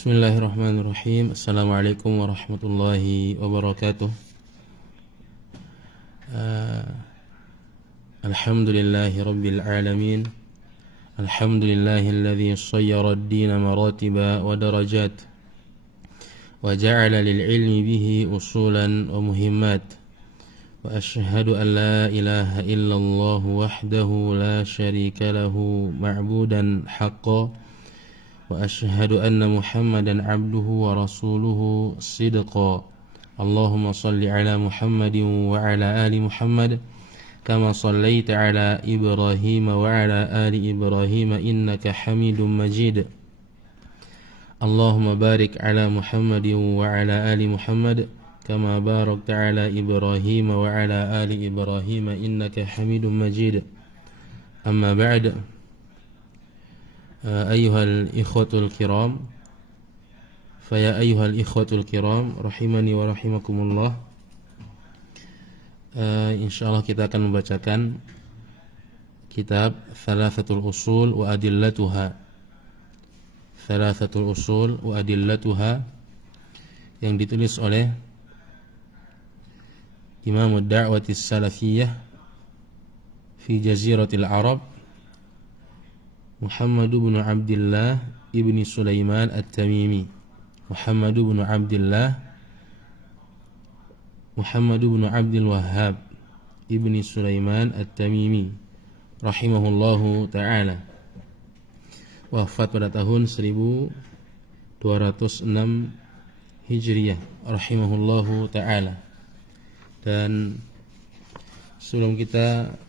Bismillahirrahmanirrahim. Assalamualaikum warahmatullahi wabarakatuh. Alhamdulillahi rabbil alamin. Alhamdulillahilladzi shayyara ad-din maratiba wa darajat wa ja'ala lil ilmi bihi usulan wa muhimmat. Wa ashhadu an la ilaha illallah wahdahu la syarika lahu ma'budan haqqan. وأشهد أن محمدا عبده ورسوله صدقا اللهم صل على محمد وعلى آل محمد كما صليت على إبراهيم وعلى آل إبراهيم إنك حميد مجيد اللهم بارك على محمد وعلى آل محمد كما باركت على إبراهيم وعلى آل إبراهيم إنك حميد مجيد أما بعد أيها الإخوة الكرام فيا أيها الإخوة الكرام rahimani wa rahimakumullah. Insyaallah kita akan membacakan kitab Thalathatul Usul wa Adillatuha. Thalathatul Usul wa Adillatuha yang ditulis oleh Imam ad-Da'wati Salafiyah fi Jaziratil Arab Muhammad bin Abdullah ibni Sulaiman at-Tamimi. Muhammad bin Abdullah Muhammad bin Abdul Wahhab ibni Sulaiman at-Tamimi rahimahullahu ta'ala. Wafat pada tahun 1206 Hijriyah rahimahullahu ta'ala. Dan sebelum kita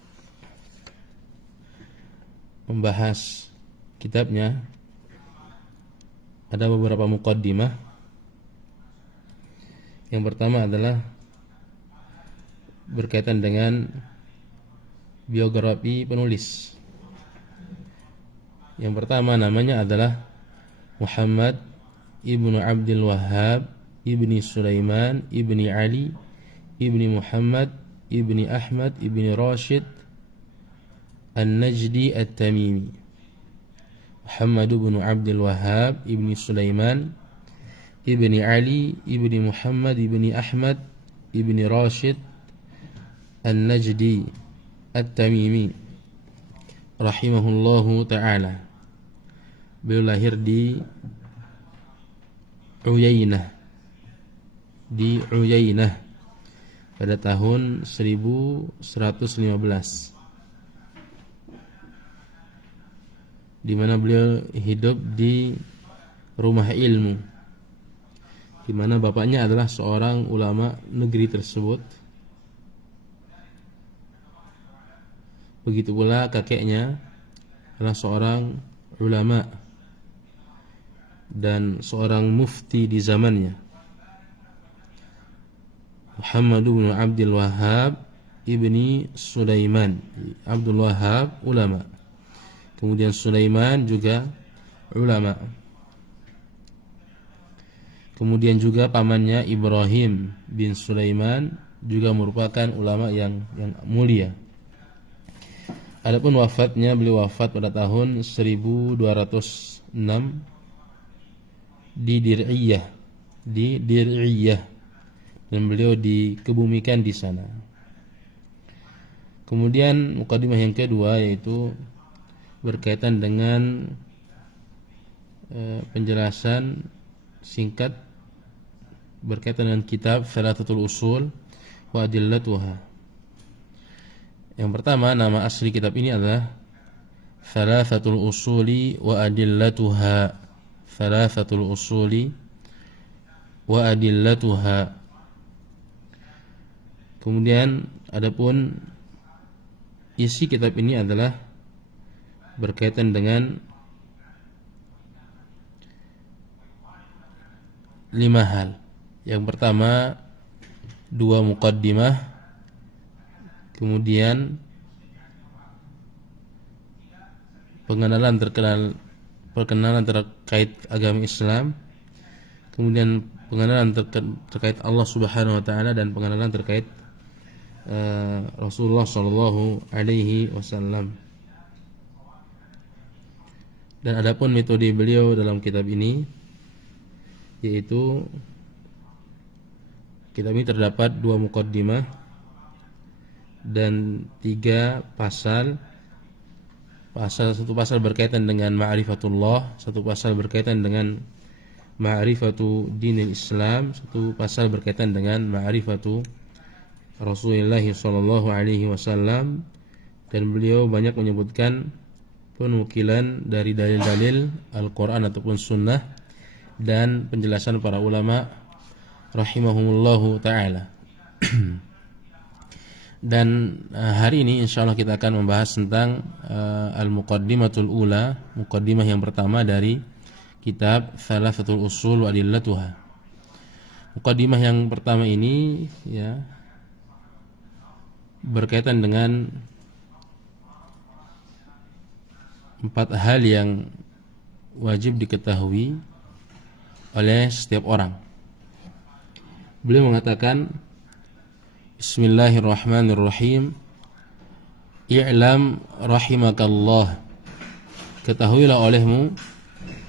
membahas kitabnya, ada beberapa muqaddimah. Yang pertama adalah berkaitan dengan biografi penulis. Yang pertama namanya adalah Muhammad ibnu Abdul Wahhab ibni Sulaiman ibni Ali ibni Muhammad ibni Ahmad ibni Rashid An-Najdi At-Tamimi. Muhammad bin Abdul Wahhab ibni Sulaiman ibni Ali ibni Muhammad ibni Ahmad ibni Rashid An-Najdi At-Tamimi rahimahullahu ta'ala. Beliau lahir di Uyainah pada tahun 1115, di mana beliau hidup di rumah ilmu, di mana bapaknya adalah seorang ulama negeri tersebut. Begitu pula kakeknya adalah seorang ulama dan seorang mufti di zamannya. Muhammad bin Abdul Wahhab ibni Sulaiman. Abdul Wahhab ulama, kemudian Sulaiman juga ulama. Kemudian juga pamannya Ibrahim bin Sulaiman juga merupakan ulama yang mulia. Adapun wafatnya, beliau wafat pada tahun 1206 di Dir'iyah, dan beliau dikebumikan di sana. Kemudian mukadimah yang kedua yaitu berkaitan dengan penjelasan singkat berkaitan dengan kitab Thalathatul Usul wa Adillatuha. Yang pertama, nama asli kitab ini adalah Thalathatul Usuli wa Adillatuha. Thalathatul Usuli wa Adillatuha. Kemudian adapun isi kitab ini adalah berkaitan dengan 5 hal. Yang pertama 2 muqaddimah, kemudian perkenalan terkait agama Islam, kemudian pengenalan terkait Allah Subhanahu wa taala, dan pengenalan terkait Rasulullah sallallahu alaihi wasallam. Dan adapun metode beliau dalam kitab ini yaitu kitab ini terdapat 2 muqaddimah dan 3 pasal. Satu pasal berkaitan dengan ma'rifatullah, satu pasal berkaitan dengan ma'rifatu dinil Islam, satu pasal berkaitan dengan ma'rifatu Rasulullah sallallahu alaihi wasallam, dan beliau banyak menyebutkan penukilan dari dalil-dalil Al-Qur'an ataupun sunnah dan penjelasan para ulama rahimahumullahu taala. Dan hari ini insyaallah kita akan membahas tentang al-muqaddimatul ula, muqaddimah yang pertama dari kitab Thalathatul Usul wa Adillatuha. Muqaddimah yang pertama ini ya berkaitan dengan 4 hal yang wajib diketahui oleh setiap orang. Beliau mengatakan, Bismillahirrahmanirrahim. I'lam rahimakallah. Ketahuilah olehmu,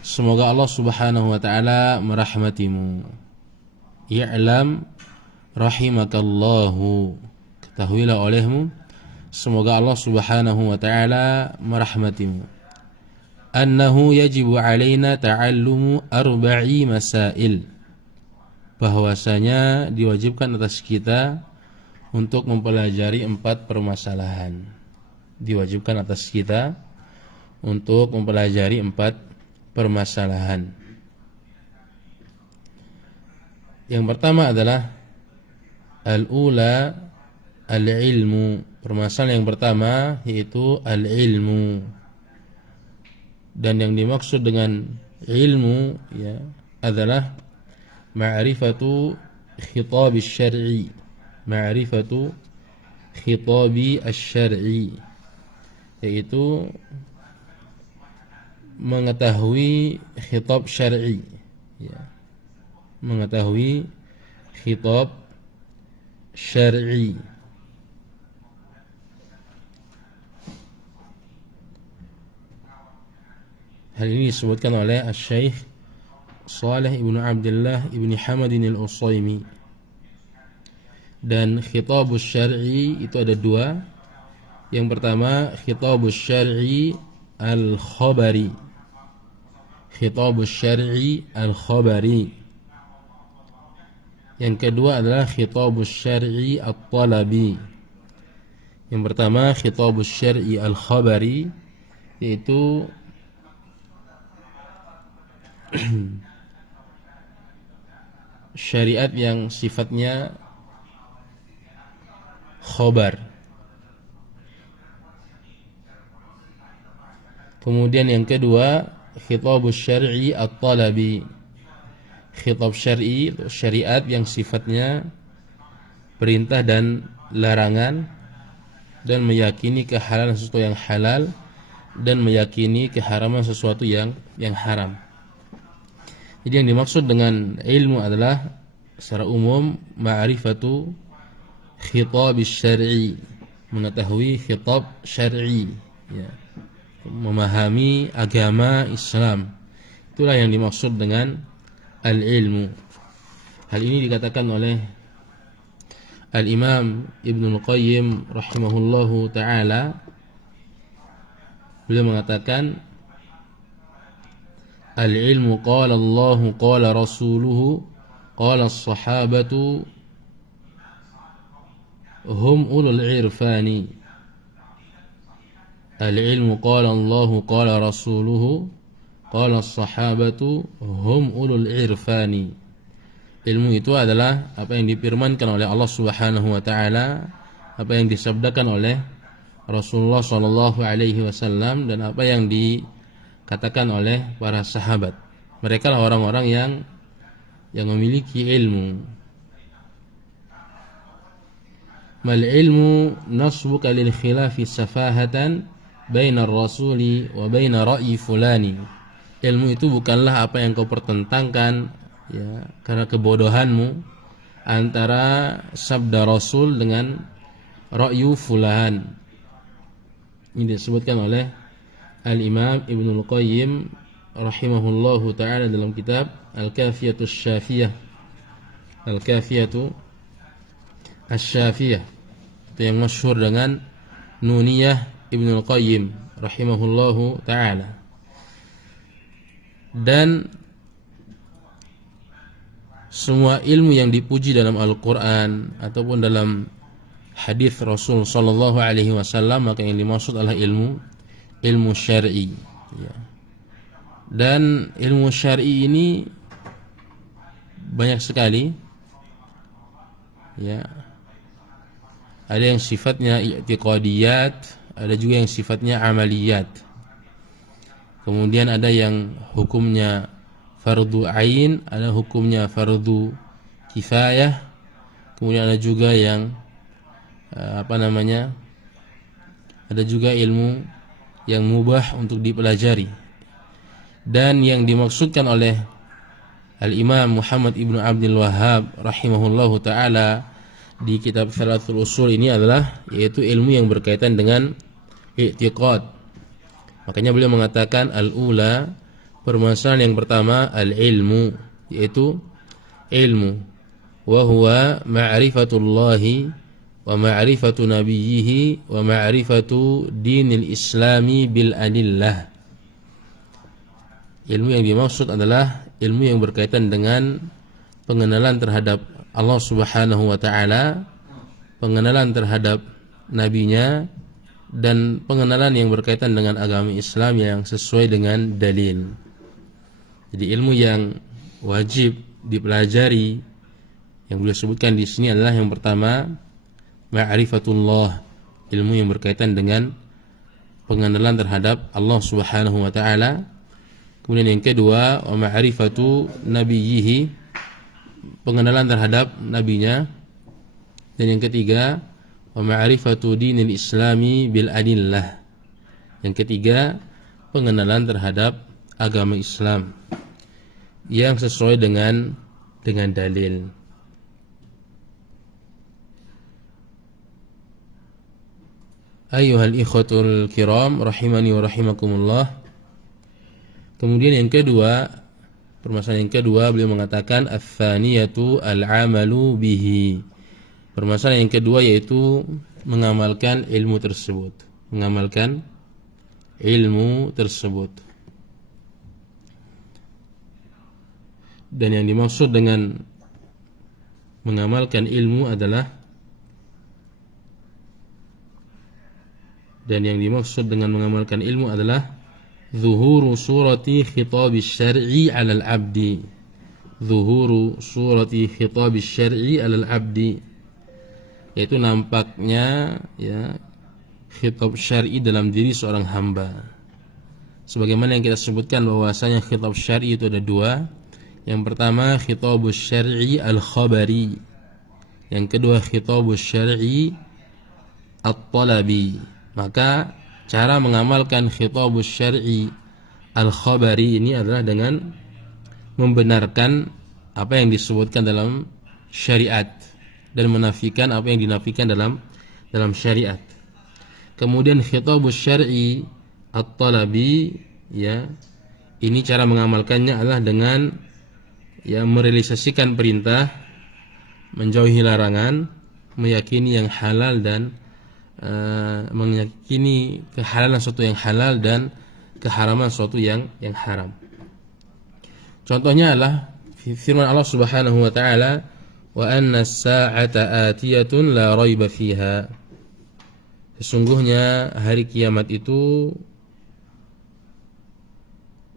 semoga Allah Subhanahu wa taala merahmatimu. I'lam rahimakallahu. Ketahuilah olehmu, semoga Allah Subhanahu wa taala merahmatimu. Annahu yajibu alaina ta'allumu arba'i masail. Bahwasanya diwajibkan atas kita untuk mempelajari 4 permasalahan. Diwajibkan atas kita untuk mempelajari 4 permasalahan. Yang pertama adalah al-ula al-ilmu. Permasalahan yang pertama yaitu al-ilmu. Dan yang dimaksud dengan ilmu ya adalah ma'rifatu khitab asy-syar'i. Ma'rifatu khitabi asy-syar'i, yaitu mengetahui khitab syar'i ya. Mengetahui khitab syar'i. Hal ini disebutkan oleh Asy-Syaikh Shalih ibnu Abdullah ibni Hamadin al-Utsaimin. Dan khitabus syar'i itu ada 2. Yang pertama khitabus syar'i al-khabari. Khitabus syar'i al-khabari. Yang kedua adalah khitabus syar'i at-talabi. Yang pertama khitabus syar'i al-khabari, yaitu syariat yang sifatnya khabar. Kemudian yang kedua khitabus syar'i at-talabi. Khitab syar'i, syariat yang sifatnya perintah dan larangan, dan meyakini kehalalan sesuatu yang halal dan meyakini keharaman sesuatu yang haram. Jadi yang dimaksud dengan ilmu adalah secara umum ma'rifatu khitab syar'i, mengetahui khitab syar'i ya, memahami agama Islam. Itulah yang dimaksud dengan al-ilmu. Hal ini dikatakan oleh Al-Imam Ibnul Qayyim rahimahullahu ta'ala. Beliau mengatakan, al-ilmu qala Allahu qala rasuluhu qala as-sahabatu hum ulul irfani. Al-ilmu qala Allahu qala rasuluhu qala as-sahabatu hum ulul irfani. Ilmu itu adalah apa yang difirmankan oleh Allah Subhanahu wa taala, apa yang disabdakan oleh Rasulullah sallallahu alaihi wasallam, dan apa yang dikatakan oleh para sahabat. Mereka lah orang-orang yang memiliki ilmu. Mal ilmu nasbuka lil khilafi safahatan bainar rasuli wa baina ra'yi fulani. Ilmu itu bukanlah apa yang kau pertentangkan ya karena kebodohanmu antara sabda Rasul dengan ra'yu fulan. Ini disebutkan oleh Al-Imam Ibnul Qayyim rahimahullahu taala dalam kitab Al-Kafiyatus Syafiyah. Al-Kafiyatu Asy-Syafiyah, itu yang masyhur dengan Nuniyah Ibnul Qayyim rahimahullahu taala. Dan semua ilmu yang dipuji dalam Al-Qur'an ataupun dalam hadis Rasul sallallahu alaihi wasallam, maka yang dimaksud adalah ilmu syar'i, ya. Dan ilmu syar'i ini banyak sekali, ya. Ada yang sifatnya i'tiqadiyat, ada juga yang sifatnya amaliyat. Kemudian ada yang hukumnya fardu ain, ada hukumnya fardu kifayah. Kemudian ada juga yang ada juga ilmu yang mubah untuk dipelajari. Dan yang dimaksudkan oleh Al-Imam Muhammad ibnu Abdul Wahhab rahimahullahu ta'ala di kitab Thalatsul Usul ini adalah yaitu ilmu yang berkaitan dengan i'tiqad. Makanya beliau mengatakan al-ula, permasalahan yang pertama al-ilmu, yaitu ilmu, wa huwa ma'rifatullahi wa ma'rifatu nabiyhi wa ma'rifatu dinil islami bil adillah. Ilmu yang dimaksud adalah ilmu yang berkaitan dengan pengenalan terhadap Allah Subhanahu wa taala, pengenalan terhadap nabinya, dan pengenalan yang berkaitan dengan agama Islam yang sesuai dengan dalil. Jadi ilmu yang wajib dipelajari yang beliau sebutkan di sini adalah yang pertama ma'rifatullah, ilmu yang berkaitan dengan pengenalan terhadap Allah Subhanahu wa taala. Kemudian yang kedua wa ma'rifatu nabiyhi, pengenalan terhadap nabinya. Dan yang ketiga wa ma'rifatu dinil islami bil adillah. Yang ketiga, pengenalan terhadap agama Islam yang sesuai dengan dalil. Ayyuhal ikhwatul kiram rahimani wa rahimakumullah. Kemudian yang kedua, permasalahan yang kedua, beliau mengatakan ats-tsaniyatu al-'amalu bihi. Permasalahan yang kedua yaitu mengamalkan ilmu tersebut. Mengamalkan ilmu tersebut. Dan yang dimaksud dengan mengamalkan ilmu adalah zuhuru surati khitabis syar'i 'alal 'abdi. Zuhuru surati khitabis syar'i 'alal 'abdi, yaitu nampaknya ya khitab syar'i dalam diri seorang hamba. Sebagaimana yang kita sebutkan bahwasanya khitab syar'i itu ada dua. Yang pertama khitabus syar'i al-khabari, yang kedua khitabus syar'i at-talabi. Maka cara mengamalkan khitabus syar'i al-khabari ini adalah dengan membenarkan apa yang disebutkan dalam syariat dan menafikan apa yang dinafikan dalam syariat. Kemudian khitabus syar'i at-talabi, ya, ini cara mengamalkannya adalah dengan ya merealisasikan perintah, menjauhi larangan, meyakini yang halal dan meyakini kehalalan sesuatu yang halal dan keharaman sesuatu yang haram. Contohnya adalah firman Allah Subhanahu wa taala, wa anna as-sa'ata atiyatun la raiba fiha. Sesungguhnya hari kiamat itu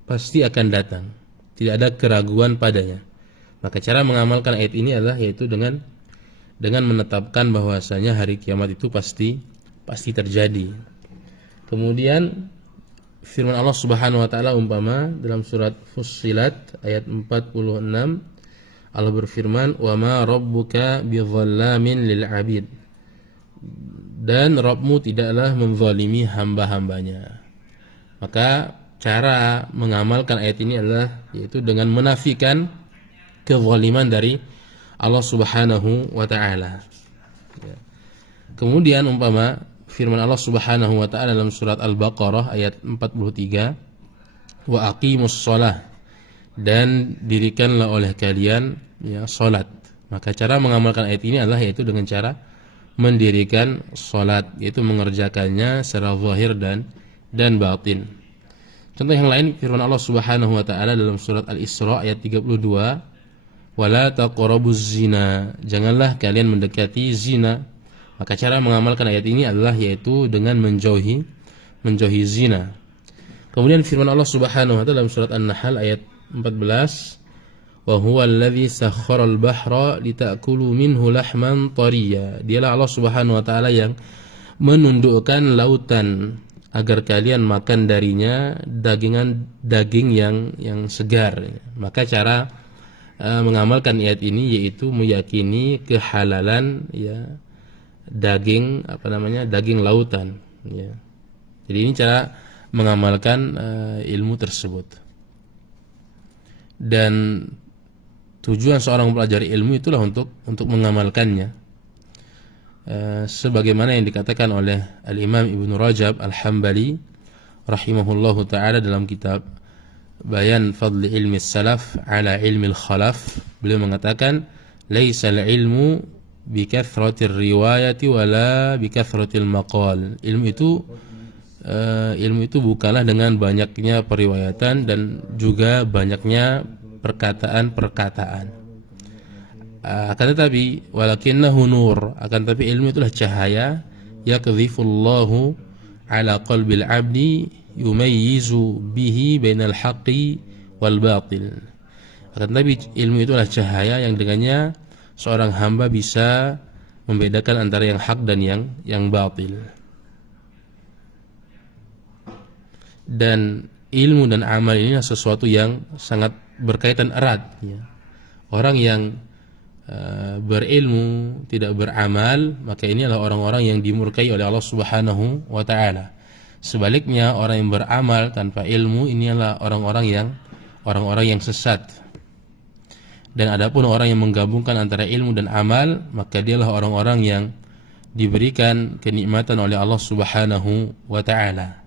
pasti akan datang, tidak ada keraguan padanya. Maka cara mengamalkan ayat ini adalah yaitu dengan menetapkan bahwasanya hari kiamat itu pasti terjadi. Kemudian firman Allah Subhanahu wa taala umpama dalam surat Fussilat ayat 46, Allah berfirman, "Wa ma rabbuka bidzallamin lil 'abid." Dan Rabbmu tidaklah menzalimi hamba-hambanya. Maka cara mengamalkan ayat ini adalah yaitu dengan menafikan kezaliman dari Allah Subhanahu wa taala. Kemudian umpama firman Allah Subhanahu wa taala dalam surat Al-Baqarah ayat 43, wa aqimus shalah, dan dirikanlah oleh kalian ya salat. Maka cara mengamalkan ayat ini adalah yaitu dengan cara mendirikan salat, yaitu mengerjakannya secara zahir dan batin. Contoh yang lain firman Allah Subhanahu wa taala dalam surat Al-Isra ayat 32, wala taqrabuz zina, janganlah kalian mendekati zina. Maka cara mengamalkan ayat ini adalah yaitu dengan menjauhi zina. Kemudian firman Allah Subhanahu wa taala dalam surat An-Nahl ayat 14, wa huwal ladzi sakharal bahra litakulu minhu lahman tariya, dialah Allah Subhanahu wa taala yang menundukkan lautan agar kalian makan darinya daging yang segar. Maka cara mengamalkan ayat ini yaitu meyakini kehalalan ya daging daging lautan ya. Jadi ini cara mengamalkan ilmu tersebut. Dan tujuan seorang mempelajari ilmu itulah untuk mengamalkannya. Sebagaimana yang dikatakan oleh Al-Imam Ibnu Rajab Al-Hambali rahimahullahu taala dalam kitab Bayan Fadli Ilmi Salaf ala Ilmi Al-Khalaf, beliau mengatakan laisal ilmu bikathratir riwayati wala bikathratil maqal. Ilmu itu bukanlah dengan banyaknya periwayatan dan juga banyaknya perkataan-perkataan. Akan tetapi walakinnahu nur, akan tetapi ilmu itulah cahaya, yakdhifullahu ala qalbil abdi yumayyizu bihi bainal haqqi wal batil. Akan tetapi ilmu itulah cahaya yang dengannya seorang hamba bisa membedakan antara yang hak dan yang batil. Dan ilmu dan amal ini adalah sesuatu yang sangat berkaitan erat ya. Orang yang berilmu tidak beramal, maka ini adalah orang-orang yang dimurkai oleh Allah Subhanahu wa taala. Sebaliknya orang yang beramal tanpa ilmu ini adalah orang-orang yang sesat. Dan adapun orang yang menggabungkan antara ilmu dan amal, maka dialah orang-orang yang diberikan kenikmatan oleh Allah Subhanahu wa taala.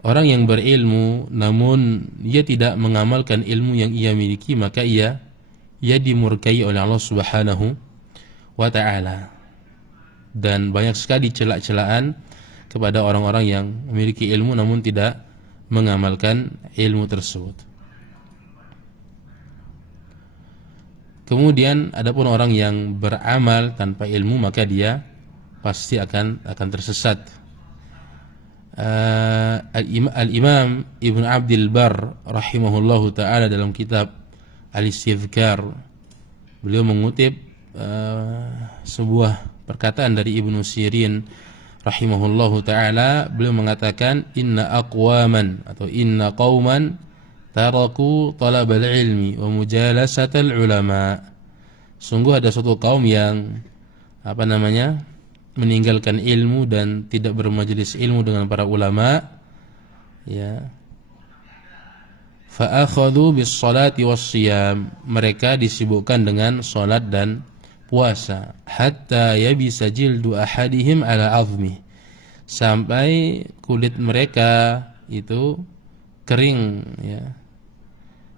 Orang yang berilmu namun ia tidak mengamalkan ilmu yang ia miliki, maka ia dimurkai oleh Allah Subhanahu wa taala. Dan banyak sekali celak-celaan kepada orang-orang yang memiliki ilmu namun tidak mengamalkan ilmu tersebut. Kemudian adapun orang yang beramal tanpa ilmu, maka dia pasti akan tersesat. Al-Imam Ibn Abdul Bar rahimahullahu ta'ala dalam kitab Al-Istidhkar, beliau mengutip sebuah perkataan dari Ibnu Sirin rahimahullahu ta'ala. Beliau mengatakan inna aqwaman atau inna qauman taraku talabal ilmi wa mujalasatal ulama. Sungguh ada suatu kaum yang meninggalkan ilmu dan tidak bermajelis ilmu dengan para ulama ya. Fa akhadhu bis salati was siyam, mereka disibukkan dengan salat dan puasa. Hatta yabisa jildu ahadihim ala azmi, sampai kulit mereka itu kering ya,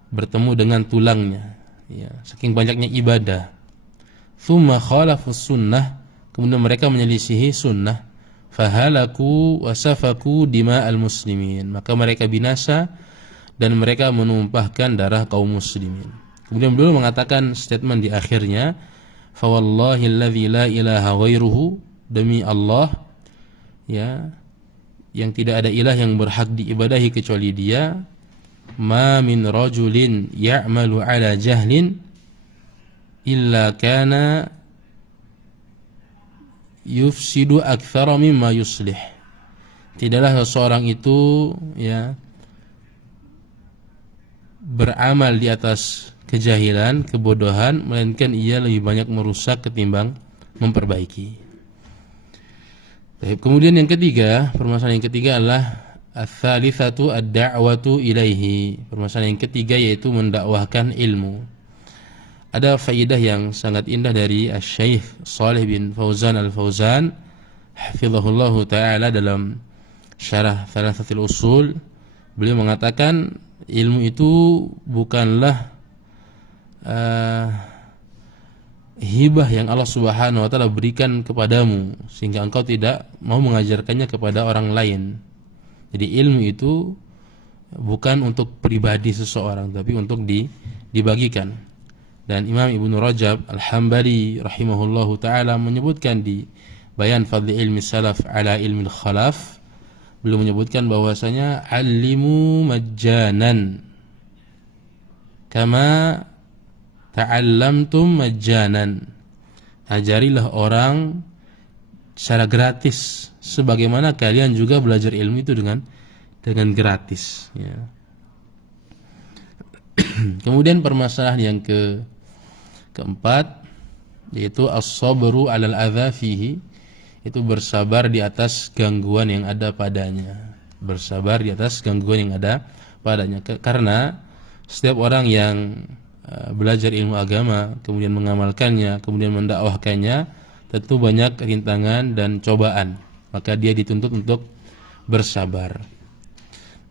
bertemu dengan tulangnya ya, saking banyaknya ibadah. Thumma khalafus sunnah, kemudian mereka menyelisihi sunnah. Fahalaku wasafaku dima'al muslimin, maka mereka binasa dan mereka menumpahkan darah kaum muslimin. Kemudian beliau mengatakan statement di akhirnya, fa wallahi alladzi la ilaha ghairuhu, demi Allah ya yang tidak ada ilah yang berhak diibadahi kecuali Dia, ma min rajulin ya'malu ala jahlin illa kana yufsidu aktsara mimma yuslih. Tidaklah seseorang itu ya beramal di atas kejahilan, kebodohan, melainkan ia lebih banyak merusak ketimbang memperbaiki. Kemudian yang ketiga, permasalahan yang ketiga adalah ats-tsalitsatu ad-da'watu ilaihi. Permasalahan yang ketiga yaitu mendakwahkan ilmu. Ada faedah yang sangat indah dari Asy-Syaikh Shalih bin Fauzan Al-Fauzan hafizahullahu taala dalam syarah Thalatsatul Usul. Beliau mengatakan ilmu itu bukanlah hibah yang Allah Subhanahu wa taala berikan kepadamu sehingga engkau tidak mau mengajarkannya kepada orang lain. Jadi ilmu itu bukan untuk pribadi seseorang tapi untuk dibagikan. Dan Imam Ibnu Rajab Al-Hambali rahimahullahu taala menyebutkan di Bayan Fadli Ilmi Salaf ala Ilmi Khalaf, beliau menyebutkan bahwasanya alimu majjanan kama ta'allamtum majjanan. Ajarilah orang secara gratis sebagaimana kalian juga belajar ilmu itu dengan gratis, ya. Kemudian permasalahan yang keempat yaitu as-sabru 'alal adza fihi, itu bersabar di atas gangguan yang ada padanya. Bersabar di atas gangguan yang ada padanya. Karena setiap orang yang belajar ilmu agama, kemudian mengamalkannya, kemudian mendakwahkannya, tentu banyak rintangan dan cobaan. Maka dia dituntut untuk bersabar.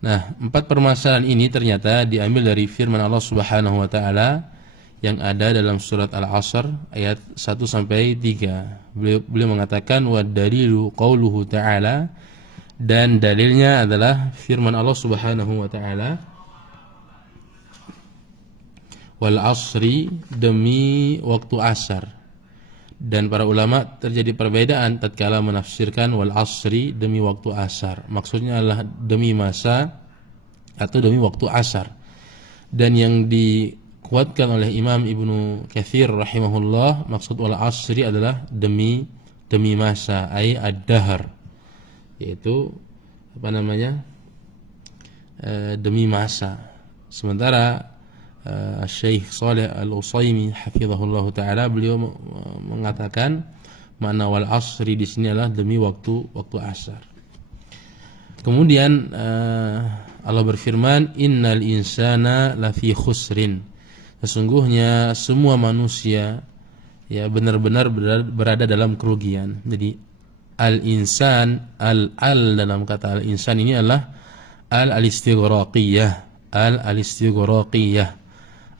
Nah, 4 permasalahan ini ternyata diambil dari firman Allah Subhanahu wa taala yang ada dalam surat Al-Asr ayat 1 sampai 3. Beliau mengatakan wa dalilu qauluhu ta'ala, dan dalilnya adalah firman Allah Subhanahu wa taala, wal asri, demi waktu asar. Dan para ulama terjadi perbedaan tatkala menafsirkan wal asri demi waktu asar. Maksudnya adalah demi masa atau demi waktu asar. Dan yang dikuatkan oleh Imam Ibnu Katsir rahimahullah, maksud wal asri adalah demi masa, ai ad-dahr, yaitu demi masa. Sementara Syekh Shalih Al-Utsaimin hafizahullah taala beliau mengatakan makna wal asri di sini adalah demi waktu asar. Kemudian Allah berfirman, innal insana lafi khusrin, sesungguhnya semua manusia ya benar-benar berada dalam kerugian. Jadi al-insan, al dalam kata al-insan ini adalah al-istighraqiyah, al-istighraqiyah,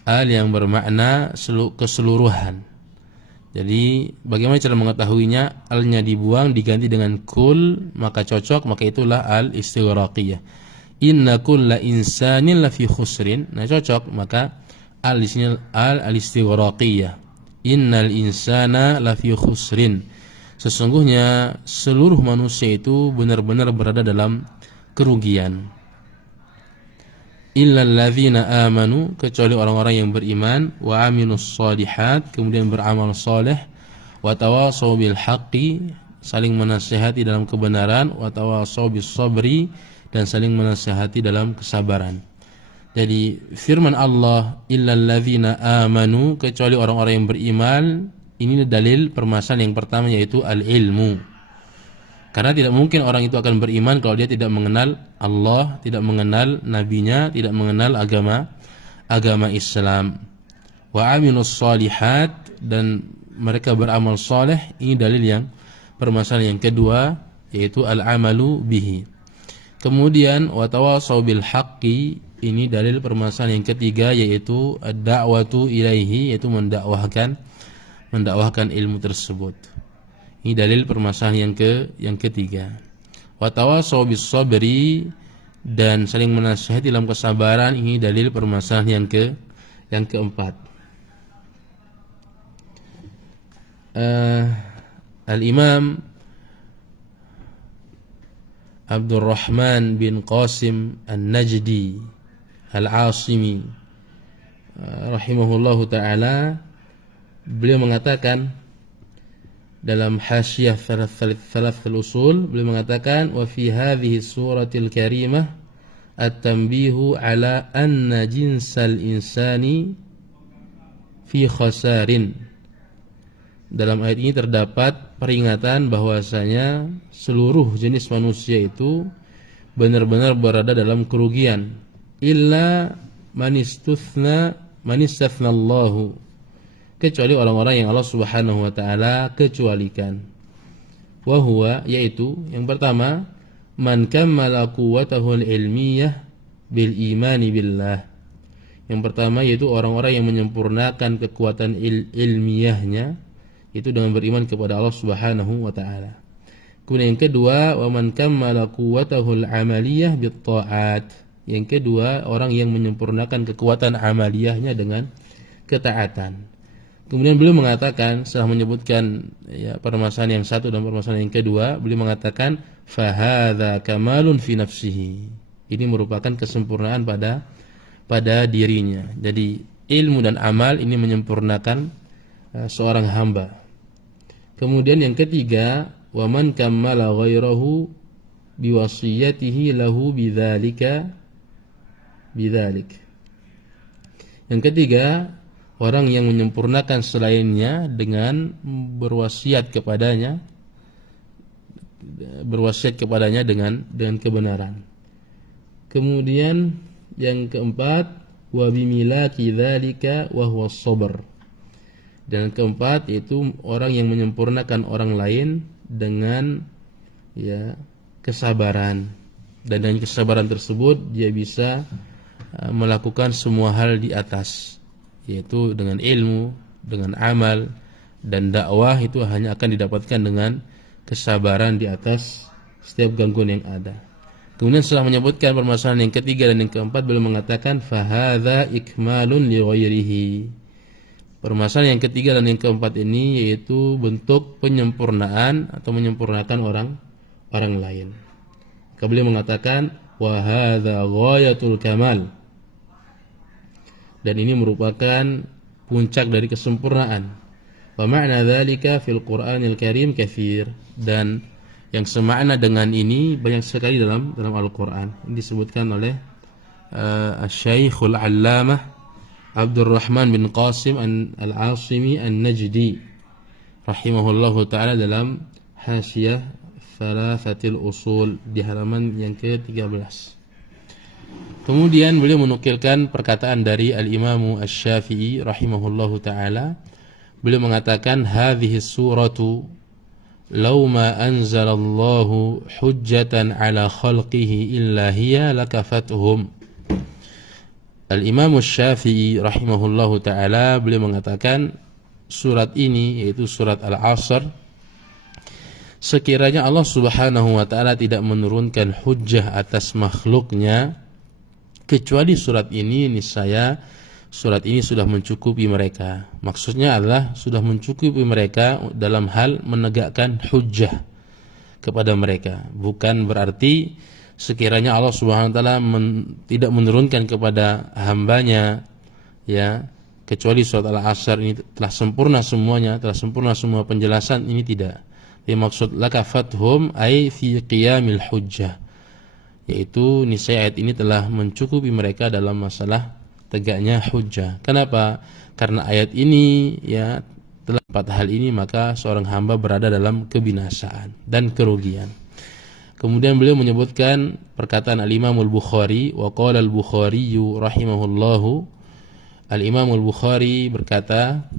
al yang bermakna keseluruhan. Jadi bagaimana cara mengetahuinya? Alnya dibuang diganti dengan kul, maka cocok, maka itulah al-istighraqiyah. Inna kulla insanin lafi khusrin, nah cocok, maka al di sini al-istighraqiyah. Innal insana lafi khusrin, sesungguhnya seluruh manusia itu benar-benar berada dalam kerugian. Illal ladzina amanu, kecuali orang-orang yang beriman, wa amilus shalihat, kemudian beramal saleh, wa tawassaw bil haqqi, saling menasihati dalam kebenaran, wa tawassaw bis sabri, dan saling menasihati dalam kesabaran. Jadi firman Allah illal ladzina amanu, kecuali orang-orang yang beriman, ini dalil permasalahan yang pertama yaitu al-ilmu. Karena tidak mungkin orang itu akan beriman kalau dia tidak mengenal Allah, tidak mengenal nabinya, tidak mengenal agama Islam. Wa amilus shalihat, dan mereka beramal saleh, ini dalil yang permasalahan yang kedua yaitu al-amalu bihi. Kemudian wa tawassaw bil haqqi, ini dalil permasalahan yang ketiga yaitu ad-da'watu ilaihi, yaitu mendakwahkan ilmu tersebut. Ini dalil permasalahan yang ketiga. Wa tawassaw bis sabri, dan saling menasihati dalam kesabaran, ini dalil permasalahan yang keempat. Al-Imam Abdurrahman bin Qasim An-Najdi Al-Asimi rahimahullahu ta'ala, beliau mengatakan dalam Hasyiah Thalath al-Usul, beliau mengatakan wa fi hadhihi suratil karimah at-tanbihu ala anna jinsal insani fi khasarin. Dalam ayat ini terdapat peringatan bahwasanya seluruh jenis manusia itu benar-benar berada dalam kerugian, illa man istathna Allahu, kecuali orang-orang yang Allah Subhanahu wa taala kecualikan. Wa huwa, yaitu yang pertama, man kammala quwwatahu al-ilmiyah bil imani billah. Yang pertama yaitu orang-orang yang menyempurnakan kekuatan ilmiahnya itu dengan beriman kepada Allah Subhanahu wa taala. Kemudian yang kedua, wa man kammala quwwatahu al-amaliyah bit ta'at. Yang kedua, orang yang menyempurnakan kekuatan amaliyahnya dengan ketaatan. Kemudian beliau mengatakan setelah menyebutkan permasalahan yang satu dan permasalahan yang kedua, beliau mengatakan fahadza kamalun fi nafsihi. Ini merupakan kesempurnaan pada dirinya. Jadi ilmu dan amal ini menyempurnakan seorang hamba. Kemudian yang ketiga, wa man kammala ghairahu biwasiyatihi lahu bidzalik. Yang ketiga, orang yang menyempurnakan selainnya dengan berwasiat kepadanya dengan kebenaran. Kemudian yang keempat, wa bimilaki dzalika wa huwa sabr. Dan keempat yaitu orang yang menyempurnakan orang lain dengan kesabaran, dan dengan kesabaran tersebut dia bisa melakukan semua hal di atas, yaitu dengan ilmu, dengan amal dan dakwah itu hanya akan didapatkan dengan kesabaran di atas setiap gangguan yang ada. Kemudian setelah menyebutkan permasalahan yang ketiga dan yang keempat, beliau mengatakan fahadza ikmalun li ghairihi. Permasalahan yang ketiga dan yang keempat ini yaitu bentuk penyempurnaan atau menyempurnakan orang lain. Beliau mengatakan wa hadza ghayatul kamal. Dan ini merupakan puncak dari kesempurnaan. Wa ma'na dzalika fil Qur'anil Karim katsir. Dan yang semakna dengan ini banyak sekali dalam Al-Qur'an. Ini disebutkan oleh Asy-Syaikhul 'Allamah Abdurrahman bin Qasim Al-Asimi An-Najdi rahimahullahu ta'ala dalam Hasyiah Thalathatil Usul di halaman yang ke-13. Kemudian beliau menukilkan perkataan dari Al-Imam Asy-Syafi'i rahimahullahu ta'ala. Beliau mengatakan hadhihi suratu law ma anzalallahu hujjatan ala khalqihi illa hiya lakafatuhum. Al-Imam Asy-Syafi'i rahimahullahu ta'ala beliau mengatakan surat ini yaitu surat Al-'Asr, sekiranya Allah Subhanahu wa ta'ala tidak menurunkan hujjah atas makhluknya kecuali surat ini, niscaya surat ini sudah mencukupi mereka. Maksudnya adalah sudah mencukupi mereka dalam hal menegakkan hujjah kepada mereka. Bukan berarti sekiranya Allah Subhanahu wa taala tidak menurunkan kepada hambanya kecuali surat Al-'Asr ini telah sempurna semuanya, telah sempurna semua penjelasan, ini tidak. Yang maksud lakafathum ay fi qiyamil hujjah, yaitu niscaya ayat ini telah mencukupi mereka dalam masalah tegaknya hujjah. Kenapa? Karena ayat ini telah 4 hal ini maka seorang hamba berada dalam kebinasaan dan kerugian. Kemudian beliau menyebutkan perkataan Al-Imam Al-Bukhari, wa qala Al-Bukhari rahimahullahu, Al-Imam Al-Bukhari berkata,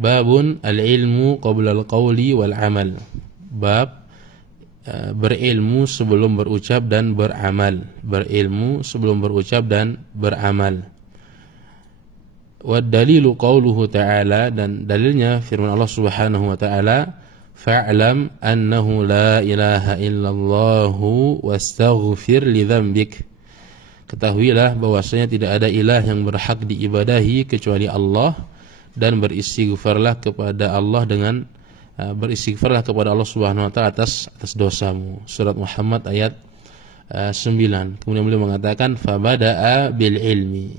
babun al-ilmu qabla al-qawli wal amal. Bab berilmu sebelum berucap dan beramal. Berilmu sebelum berucap dan beramal. Wa dalilu qawluhu ta'ala, dan dalilnya firman Allah Subhanahu wa ta'ala, fa'lam annahu la ilaha illallahu wastaghfir li dzambik. Ketahuilah bahwasanya tidak ada ilah yang berhak diibadahi kecuali Allah, dan beristighfarlah kepada Allah kepada Allah Subhanahu wa taala atas dosamu. Surat Muhammad ayat 9. Kemudian beliau mengatakan fabada'a bil ilmi.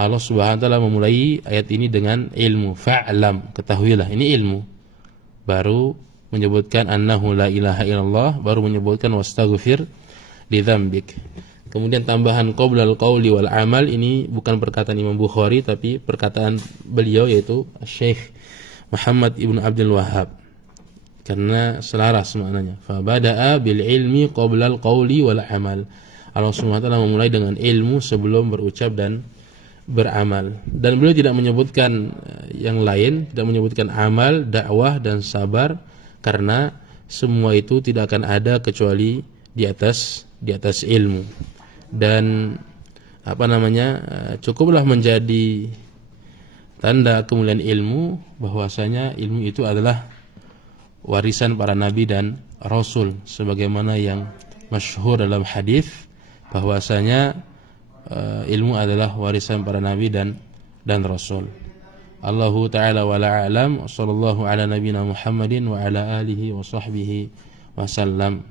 Allah Subhanahu wa taala memulai ayat ini dengan ilmu. Fa'lam, ketahuilah, ini ilmu. Baru menyebutkan annahu la ilaha illallah, baru menyebutkan wastaghfir li dzambik. Kemudian tambahan qoblal qawli wal amal ini bukan perkataan Imam Bukhari tapi perkataan beliau yaitu Syekh Muhammad Ibn Abdul Wahhab, karena selaras maknanya. Fa bada'a bil ilmi qoblal qawli wal amal. Allah Subhanahu wa taala memulai dengan ilmu sebelum berucap dan beramal. Dan beliau tidak menyebutkan yang lain, tidak menyebutkan amal, dakwah dan sabar, karena semua itu tidak akan ada kecuali di atas ilmu. Dan cukuplah menjadi tanda kemuliaan ilmu bahwasanya ilmu itu adalah warisan para nabi dan rasul, sebagaimana yang masyhur dalam hadis bahwasanya ilmu adalah warisan para nabi dan rasul. Allahu ta'ala wala a'lam. Sallallahu ala nabiyina Muhammadin wa ala alihi wa sahbihi wasallam.